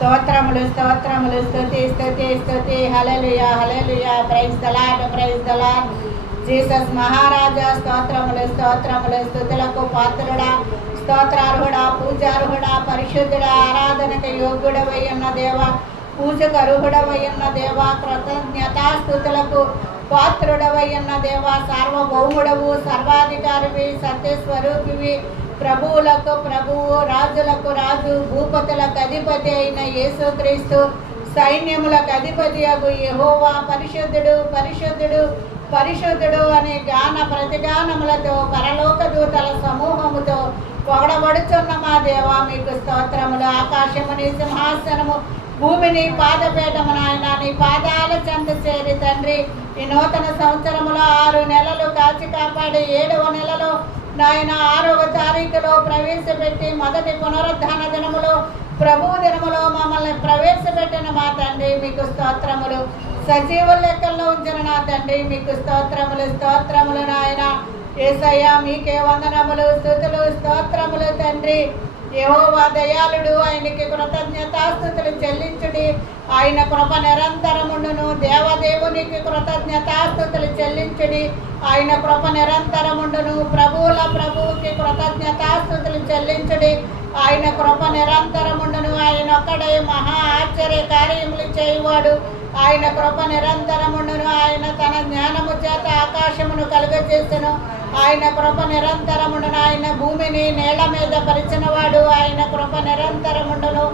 స్తోత్రములు స్తోత్రములు స్తుతి స్తుతి స్తుతి hallelujah hallelujah praise the Lord Jesus మహారాజా స్తోత్రములు స్తోత్రములు స్తుతులకు పాత్రుడా స్తోత్రార్హుడా పూజార్హుడా పరిశుద్ధుడా ఆరాధనకు యోగ్యుడవై ఉన్న దేవ పూజకు అర్హుడవై ఉన్న దేవ కృతజ్ఞతాస్తుతులకు పాత్రుడవై ఉన్న దేవ సార్వభౌముడవు సర్వాధికారివి సత్యస్వరూపివి ప్రభువులకు ప్రభువు రాజులకు రాజు భూపతులకు అధిపతి అయిన యేసుక్రీస్తు సైన్యములకు అధిపతి అగు యెహోవా పరిశుద్ధుడు పరిశుద్ధుడు పరిశుద్ధుడు అనే గాన ప్రతిగానములతో పరలోక దూతల సమూహముతో పొగడబడుచున్న మా దేవా మీకు స్తోత్రములు. ఆకాశము నీ సింహాసనము, భూమిని పాదపీఠము నాయన నీ పాదాల చెంత చేరి తండ్రి ఈ నూతన సంవత్సరములో 6 నెలలు కాచి కాపాడి 7వ నెలలో నాయన 6వ తారీఖులో ప్రవేశపెట్టి మొదటి పునరుద్ధాన దినములో ప్రభు దినములో మమ్మల్ని ప్రవేశపెట్టిన మా తండ్రి మీకు స్తోత్రములు. సజీవుల లెక్కల్లో ఉంచిన నా తండ్రి మీకు స్తోత్రములు స్తోత్రములు నాయన యేసయ్య మీకే వందనములు స్తుతులు స్తోత్రములు తండ్రి. యెహోవా దయాళుడు, ఆయనకి కృతజ్ఞతాస్తుతులు చెల్లించుడి. ఆయన కృప నిరంతరముండును. దేవదేవునికి కృతజ్ఞతాస్తుతులు చెల్లించుడి. ఆయన కృప నిరంతరముండును. ప్రభువుల ప్రభువుకి కృతజ్ఞతాస్తుతులు చెల్లించుడి. ఆయన కృప నిరంతరముండును. ఆయన ఒక్కడే మహా ఆశ్చర్య కార్యములు చేయువాడు. ఆయన కృప నిరంతరముండును. ఆయన తన జ్ఞానము చేత ఆకాశమును కలుగజేసెను. ఆయన కృప నిరంతరముండును. ఆయన భూమిని నేల మీద పరిచినవాడు. ఆయన కృప నిరంతరముండును.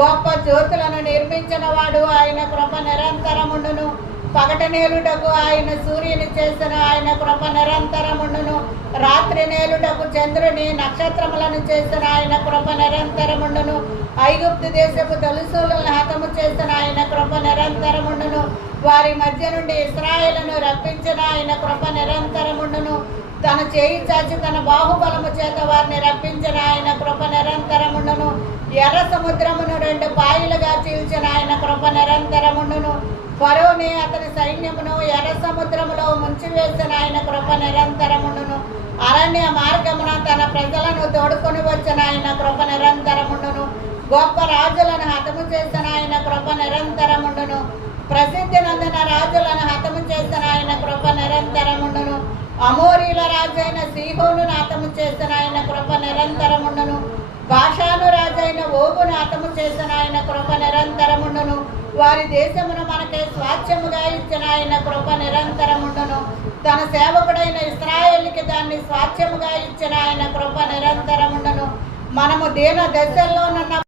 గొప్ప జ్యోతులను నిర్మించినవాడు. ఆయన కృప నిరంతరముండును. పగట నేలుటకు ఆయన సూర్యుని చేసిన ఆయన కృప నిరంతరముండును. రాత్రి నేలుటకు చంద్రుని నక్షత్రములను చేసిన ఆయన కృప నిరంతరముండును. ఐగుప్తు దేశపు తొలిసూలను హతము చేసిన ఆయన కృప నిరంతరముండును. వారి మధ్య నుండి ఇశ్రాయేలును రప్పించిన ఆయన కృప నిరంతరముండును. తన చేయి చాచి తన బాహుబలము చేత వారిని రప్పించిన ఆయన కృప నిరంతరముండును. ఎర్ర సముద్రమును 2 పాయలుగా చీల్చిన ఆయన కృప నిరంతరముండును. ఫరోని అతని సైన్యమును ఎర్ర సముద్రములో ముంచివేసిన ఆయన కృప నిరంతరముండును. అరణ్య మార్గమున తన ప్రజలను తోడుకొని వచ్చిన ఆయన కృప నిరంతరముండును. గొప్ప రాజులను హతము చేసిన ఆయన కృప నిరంతరముండును. ప్రసిద్ధి నందిన రాజులను హతము చేసిన ఆయన కృప నిరంతరముండును. అమోరీల రాజైన సీహోనును హతము చేసిన ఆయన కృప నిరంతరముండును. బాషాను రాజైన ఓగును హతము చేసిన ఆయన కృప నిరంతరముండును. వారి దేశమును మనకే స్వాస్థ్యముగా ఇచ్చిన ఆయన కృప నిరంతరముండును. తన సేవకుడైన ఇశ్రాయేలుకి దాన్ని స్వాస్థ్యముగా ఇచ్చిన ఆయన కృప నిరంతరముండును. మనము దీన దశల్లోనున్న